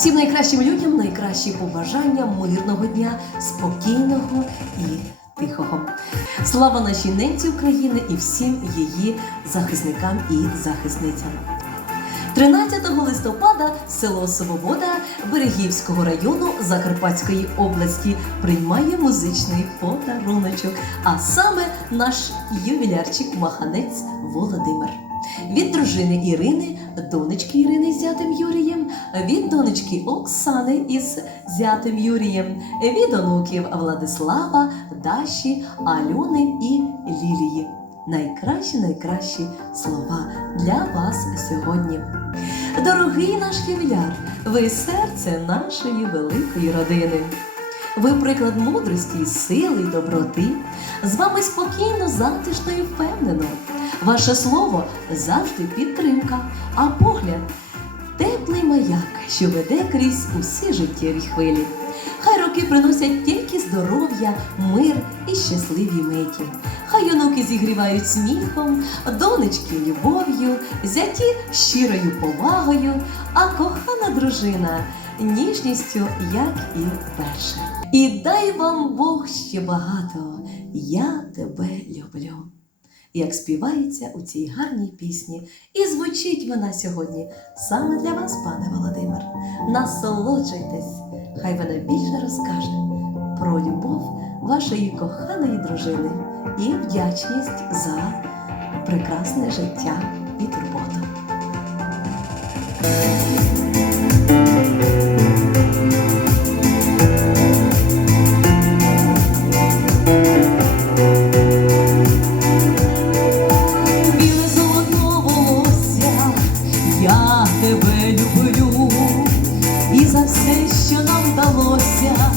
Всім найкращим людям найкращі побажання мирного дня, спокійного і тихого. Слава нашій ненці України і всім її захисникам і захисницям. 13 листопада село Свобода Берегівського району Закарпатської області приймає музичний подаруночок, а саме наш ювілярчик Маханець Володимир. Від дружини Ірини, донечки Ірини з зятем Юрієм, від донечки Оксани із зятем Юрієм, від онуків Владислава, Даші, Альони і Лілії. Найкращі найкращі слова для вас сьогодні. Дорогий наш ювіляр, ви серце нашої великої родини. Ви приклад мудрості, сили й доброти. З вами спокійно, затишно і впевнено. Ваше слово завжди підтримка, а погляд маяк, що веде крізь усі життєві хвилі. Хай роки приносять тільки здоров'я, мир і щасливі миті. Хай онуки зігрівають сміхом, донечки любов'ю, зяті щирою повагою, а кохана дружина ніжністю, як і перше. І дай вам Бог ще багато, я тебе люблю. Як співається у цій гарній пісні, і звучить вона сьогодні саме для вас, пане Володимир. Насолоджуйтесь, хай вона більше розкаже про любов вашої коханої дружини і вдячність за прекрасне життя і турботу. Я тебе люблю, і за все, що нам вдалося,